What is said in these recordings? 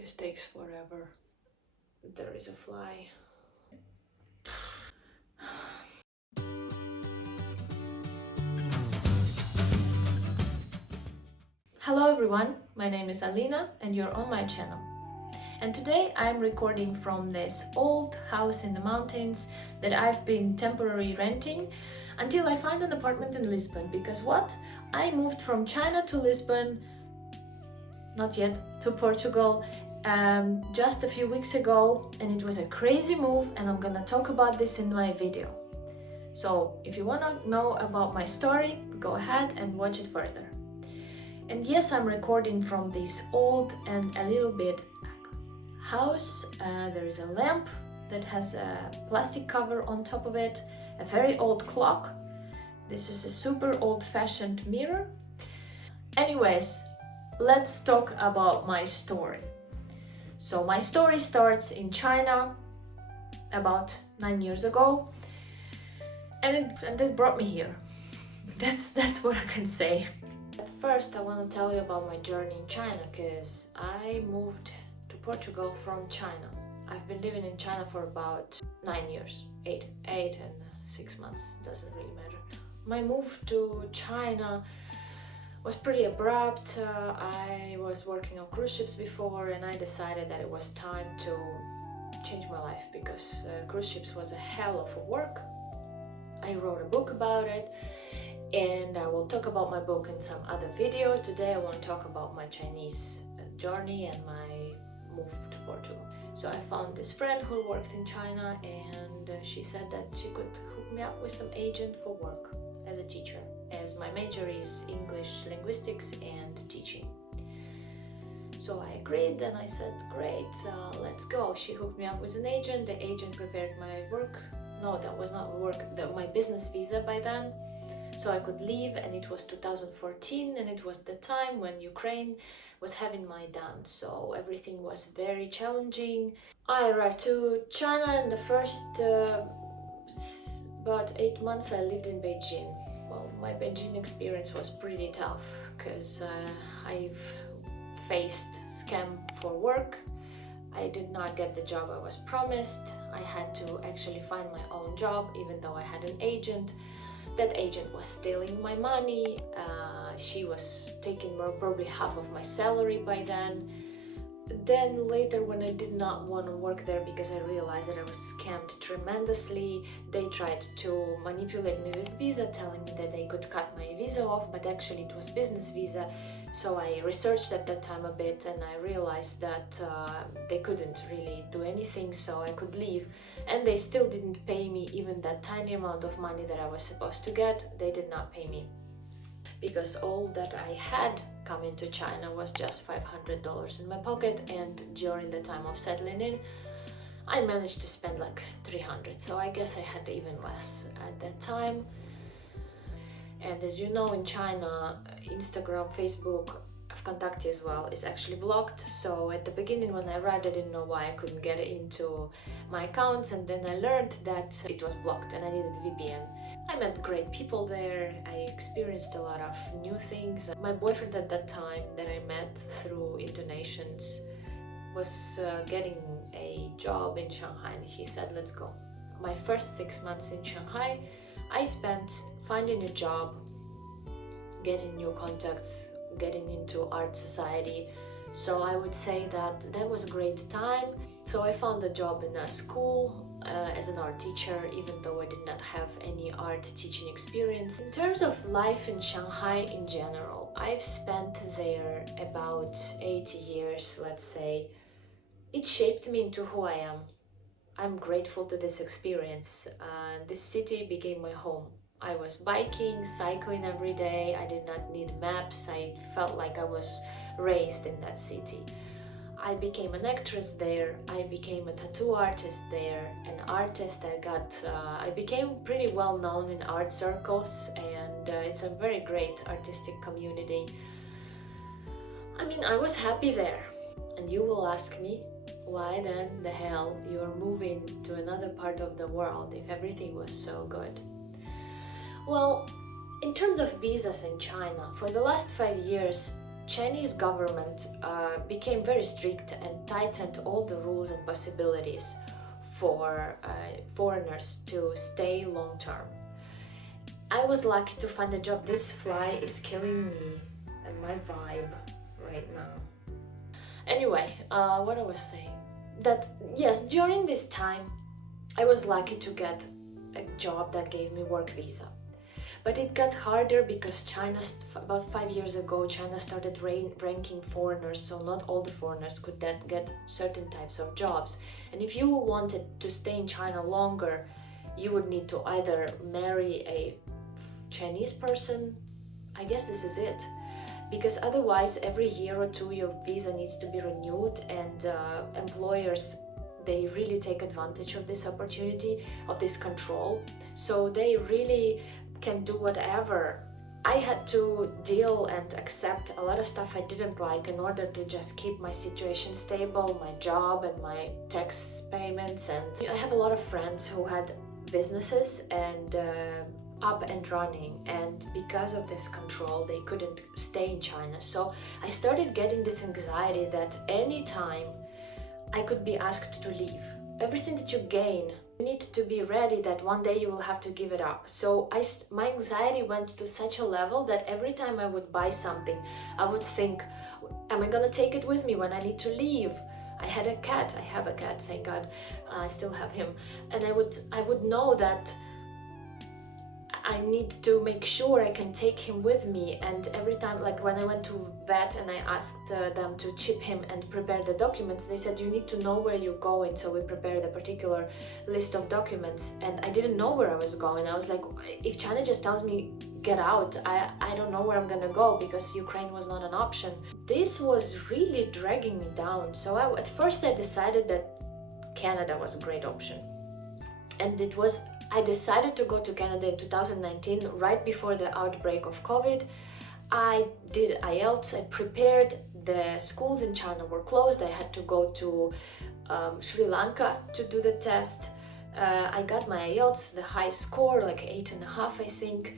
This takes forever. There is a fly. Hello everyone, my name is Alina and you're on my channel. And today I'm recording from this old house in the mountains that I've been temporarily renting until I find an apartment in Lisbon. Because what? I moved from China to Lisbon, not yet, to Portugal just a few weeks ago, and it was a crazy move, and I'm gonna talk about this in my video. So if you wanna know about my story, go ahead and watch it further. And yes, I'm recording from this old and a little bit house. There is a lamp that has a plastic cover on top of it, a very old clock. This is a super old-fashioned mirror. Anyways, let's talk about my story. So my story starts in China about 9 years ago, and it brought me here. That's what I can say. At first, I want to tell you about my journey in China, because I moved to Portugal from China. I've been living in China for about 9 years, eight and 6 months, doesn't really matter. My move to China was pretty abrupt. I was working on cruise ships before, and I decided that it was time to change my life, because cruise ships was a hell of a work. I wrote a book about it, and I will talk about my book in some other video. Today I want to talk about my Chinese journey and my move to Portugal. So I found this friend who worked in China, and she said that she could hook me up with some agent for work as a teacher, as my major is English linguistics and teaching. So I agreed, and I said, great, let's go. She hooked me up with an agent. The agent prepared my work. No, that was not work, my business visa by then. So I could leave, and it was 2014, and it was the time when Ukraine was having Maidan. So everything was very challenging. I arrived to China, and the first about 8 months I lived in Beijing. Well, my Beijing experience was pretty tough, because I've faced scam for work. I did not get the job I was promised. I had to actually find my own job, even though I had an agent. That agent was stealing my money. She was taking probably half of my salary by then. Then later, when I did not want to work there because I realized that I was scammed tremendously, they tried to manipulate me with visa, telling me that they could cut my visa off, but actually it was business visa. So I researched at that time a bit, and I realized that they couldn't really do anything, so I could leave. And they still didn't pay me even that tiny amount of money that I was supposed to get. They did not pay me, because all that I had coming to China was just $500 in my pocket, and during the time of settling in, I managed to spend like 300, so I guess I had even less at that time. And as you know, in China, Instagram, Facebook, Contact as well is actually blocked. So at the beginning when I arrived, I didn't know why I couldn't get into my accounts, and then I learned that it was blocked and I needed VPN. I met great people there. I experienced a lot of new things. My boyfriend at that time that I met through Intonations was getting a job in Shanghai, and he said, let's go. My first 6 months in Shanghai, I spent finding a job, getting new contacts, getting into art society. So I would say that that was a great time. So I found a job in a school as an art teacher, even though I did not have any art teaching experience. In terms of life in Shanghai in general, I've spent there about 8 years, let's say. It shaped me into who I am. I'm grateful to this experience. This city became my home. I was biking, cycling every day. I did not need maps. I felt like I was raised in that city. I became an actress there. I became a tattoo artist there, an artist. I became pretty well known in art circles, and it's a very great artistic community. I mean, I was happy there. And you will ask me, why then the hell you're moving to another part of the world if everything was so good? Well, in terms of visas in China, for the last 5 years, Chinese government became very strict and tightened all the rules and possibilities for foreigners to stay long term. I was lucky to find a job. This fly is killing me and my vibe right now. Anyway, what I was saying, that yes, during this time I was lucky to get a job that gave me work visa. But it got harder because about 5 years ago, China started ranking foreigners, so not all the foreigners could get certain types of jobs. And if you wanted to stay in China longer, you would need to either marry a Chinese person, I guess this is it, because otherwise every year or two your visa needs to be renewed, and employers, they really take advantage of this opportunity, of this control, so they really can do whatever. I had to deal and accept a lot of stuff I didn't like in order to just keep my situation stable, my job and my tax payments. And I have a lot of friends who had businesses and up and running, and because of this control they couldn't stay in China. So I started getting this anxiety that anytime I could be asked to leave. Everything that you gain, you need to be ready that one day you will have to give it up. So my anxiety went to such a level that every time I would buy something, I would think, am I gonna take it with me when I need to leave? I have a cat, thank God, I still have him. And I would know that I need to make sure I can take him with me. And every time, like when I went to vet and I asked them to chip him and prepare the documents, they said you need to know where you're going, so we prepared a particular list of documents, and I didn't know where I was going. I was like, if China just tells me get out, I don't know where I'm gonna go, because Ukraine was not an option. This was really dragging me down. So at first I decided that Canada was a great option, and I decided to go to Canada in 2019, right before the outbreak of COVID. I did IELTS, I prepared. The schools in China were closed. I had to go to Sri Lanka to do the test. I got my IELTS, the high score, like 8.5, I think.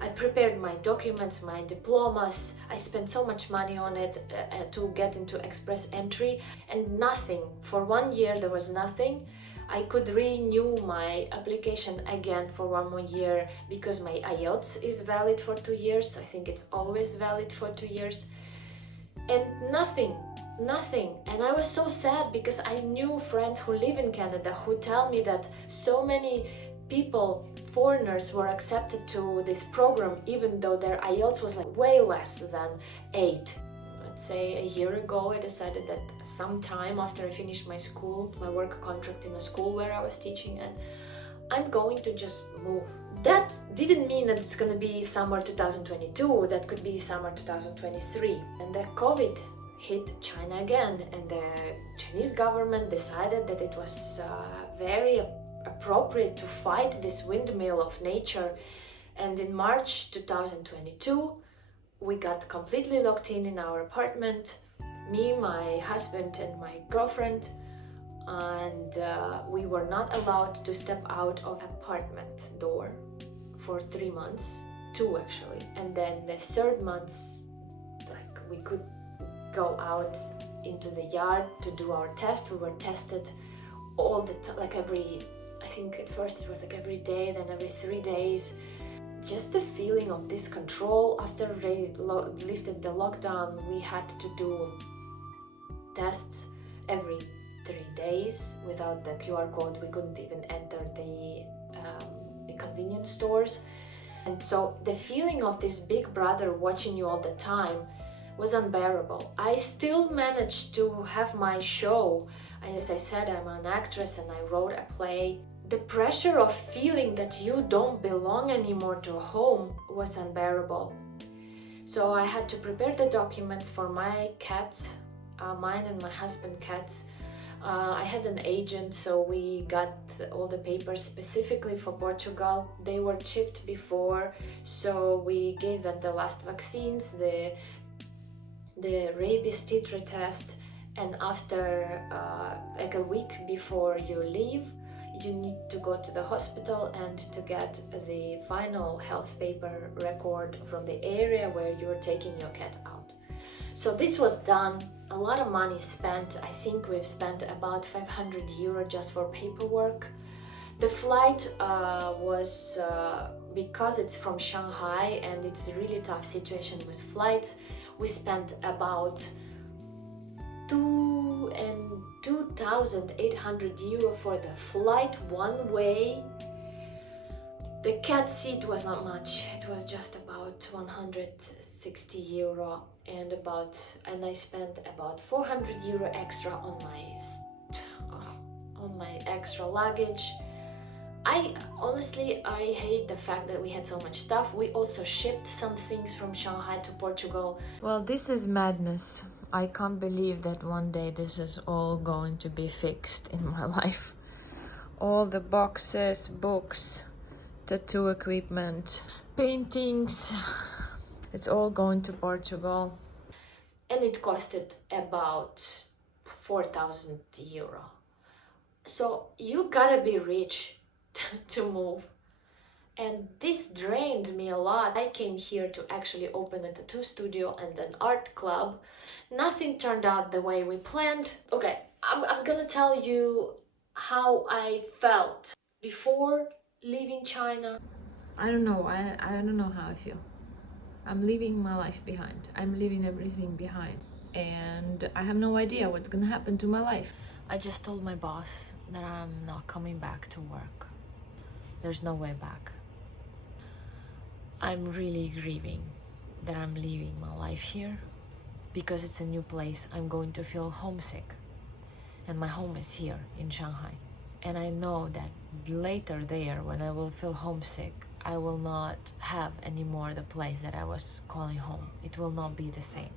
I prepared my documents, my diplomas. I spent so much money on it to get into express entry, and nothing. For 1 year, there was nothing. I could renew my application again for 1 more year because my IELTS is valid for 2 years. I think it's always valid for 2 years. And nothing. And I was so sad because I knew friends who live in Canada who tell me that so many people, foreigners, were accepted to this program even though their IELTS was like way less than 8. Say a year ago, I decided that sometime after I finished my school, my work contract in a school where I was teaching, and I'm going to just move. That didn't mean that it's going to be summer 2022, that could be summer 2023. And the COVID hit China again, and the Chinese government decided that it was very appropriate to fight this windmill of nature. And in March 2022, we got completely locked in our apartment, me, my husband and my girlfriend, and we were not allowed to step out of apartment door for 3 months, 2 actually. And then the 3rd month, like, we could go out into the yard to do our test. We were tested all the time, like I think at first it was like every day, then every 3 days. Just the feeling of this control. After they lifted the lockdown, we had to do tests every 3 days. Without the QR code, we couldn't even enter the convenience stores. And so the feeling of this big brother watching you all the time was unbearable. I still managed to have my show. As I said, I'm an actress and I wrote a play. The pressure of feeling that you don't belong anymore to a home was unbearable. So I had to prepare the documents for my cats, mine and my husband's cats. I had an agent, so we got all the papers specifically for Portugal. They were chipped before, so we gave them the last vaccines, the rabies titer test, and after like a week before you leave, you need to go to the hospital and to get the final health paper record from the area where you're taking your cat out. So this was done, a lot of money spent. I think we've spent about 500 euro just for paperwork. The flight was, because it's from Shanghai and it's a really tough situation with flights, we spent about 2,800 euro for the flight one way. The cat seat was not much, it was just about 160 euro and I spent about 400 euro extra on my extra luggage. I hate the fact that we had so much stuff. We also shipped some things from Shanghai to Portugal. Well, this is madness. I can't believe that one day this is all going to be fixed in my life. All the boxes, books, tattoo equipment, paintings, it's all going to Portugal. And it costed about 4,000 euro. So you gotta be rich to move. And this drained me a lot. I came here to actually open a tattoo studio and an art club. Nothing turned out the way we planned. Okay, I'm gonna tell you how I felt before leaving China. I don't know. I don't know how I feel. I'm leaving my life behind. I'm leaving everything behind. And I have no idea what's gonna happen to my life. I just told my boss that I'm not coming back to work. There's no way back. I'm really grieving that I'm leaving my life here because it's a new place. I'm going to feel homesick, and my home is here in Shanghai. And I know that later there, when I will feel homesick, I will not have anymore the place that I was calling home. It will not be the same.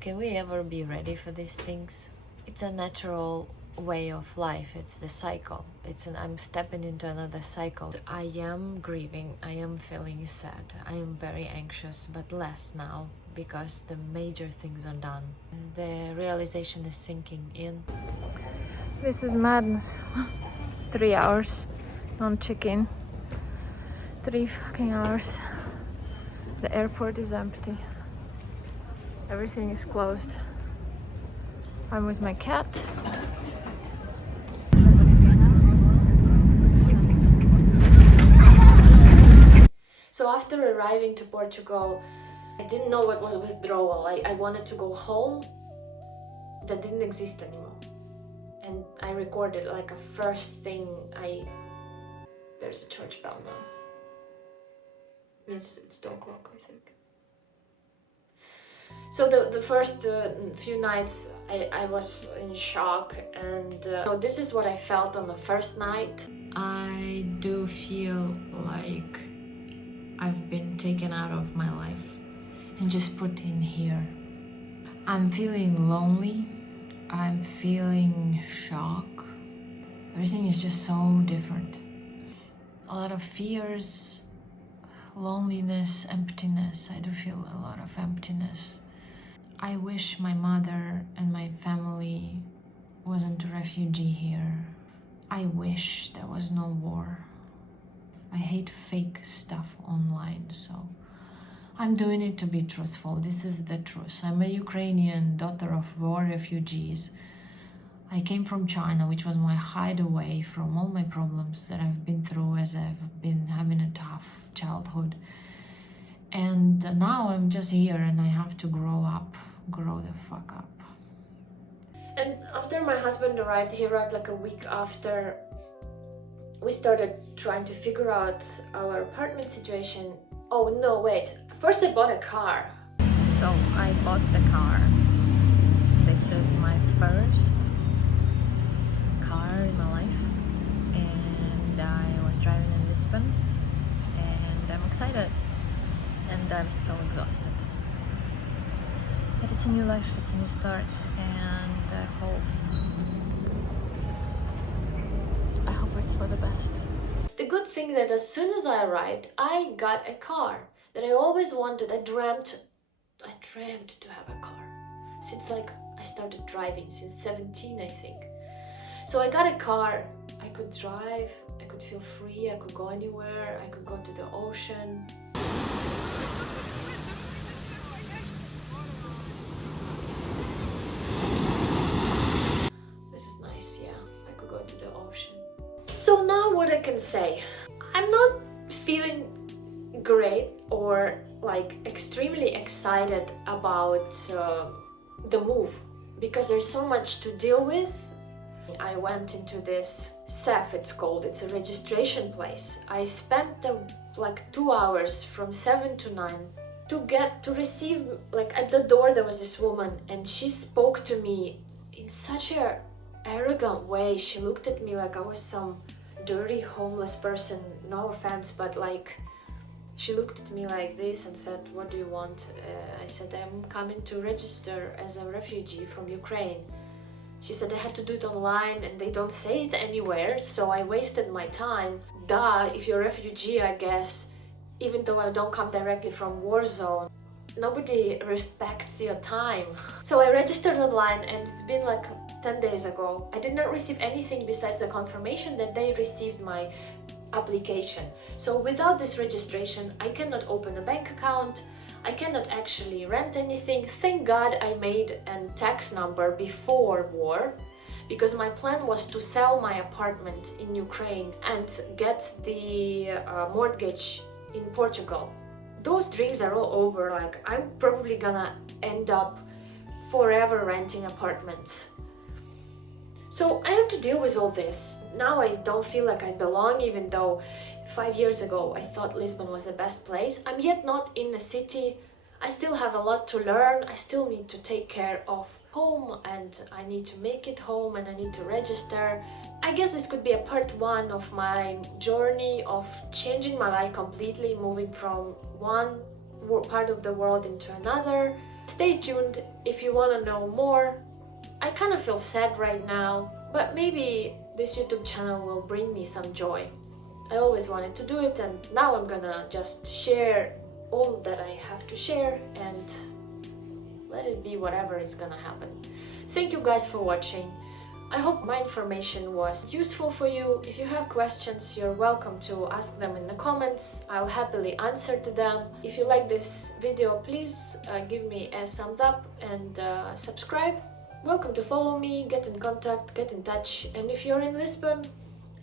Can we ever be ready for these things? It's a natural way of life. It's the cycle. I'm stepping into another cycle. I am grieving. I am feeling sad. I am very anxious, but less now because the major things are done. The realization is sinking in. This is madness. 3 hours on check-in. 3 fucking hours. The airport is empty. Everything is closed. I'm with my cat. So after arriving to Portugal, I didn't know what was withdrawal. I wanted to go home. That didn't exist anymore. And I recorded like a first thing. There's a church bell now. It's 2 o'clock, I think. So the first few nights I was in shock, and so this is what I felt on the first night. I do feel like I've been taken out of my life and just put in here. I'm feeling lonely. I'm feeling shock. Everything is just so different. A lot of fears, loneliness, emptiness. I do feel a lot of emptiness. I wish my mother and my family wasn't a refugee here. I wish there was no war. I hate fake stuff online, so I'm doing it to be truthful. This is the truth. I'm a Ukrainian daughter of war refugees. I came from China, which was my hideaway from all my problems that I've been through as I've been having a tough childhood. And now I'm just here and I have to grow the fuck up. And after my husband arrived, he arrived like a week after, we started trying to figure out our apartment situation. Oh no, wait. First I bought a car. So I bought the car. This is my first car in my life. And I was driving in Lisbon. And I'm excited. And I'm so exhausted. But it's a new life, it's a new start. And I hope it's for the best. The good thing that as soon as I arrived, I got a car that I always wanted. I dreamt to have a car since like I started driving since 17, I think. So I got a car. I could drive, I could feel free, I could go anywhere, I could go to the ocean. can say? I'm not feeling great or like extremely excited about the move because there's so much to deal with. I went into this SEF, it's called, it's a registration place. I spent like 2 hours from 7 to 9 to receive, like at the door there was this woman and she spoke to me in such a arrogant way. She looked at me like I was some dirty homeless person, no offense, but like she looked at me like this and said, what do you want? I said, I'm coming to register as a refugee from Ukraine. She said I had to do it online and they don't say it anywhere, so I wasted my time. Duh, if you're a refugee, I guess, even though I don't come directly from war zone, nobody respects your time. So I registered online and it's been like 10 days ago. I did not receive anything besides a confirmation that they received my application. So without this registration, I cannot open a bank account, I cannot actually rent anything. Thank God I made a tax number before war, because my plan was to sell my apartment in Ukraine and get the mortgage in Portugal. Those dreams are all over. Like, I'm probably gonna end up forever renting apartments. So I have to deal with all this. Now I don't feel like I belong, even though 5 years ago I thought Lisbon was the best place. I'm yet not in the city. I still have a lot to learn. I still need to take care of home and I need to make it home and I need to register. I guess this could be a part 1 of my journey of changing my life completely, moving from one part of the world into another. Stay tuned if you want to know more. I kind of feel sad right now, but maybe this YouTube channel will bring me some joy. I always wanted to do it and now I'm gonna just share all that I have to share and let it be whatever is gonna happen. Thank you guys for watching. I hope my information was useful for you. If you have questions, you're welcome to ask them in the comments. I'll happily answer to them. If you like this video, please give me a thumbs up and subscribe. Welcome to follow me, get in contact, get in touch. And if you're in Lisbon,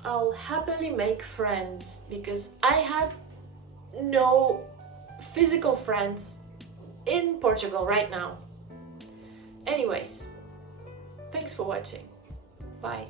I'll happily make friends because I have no physical friends in Portugal right now. Anyways, thanks for watching. Bye.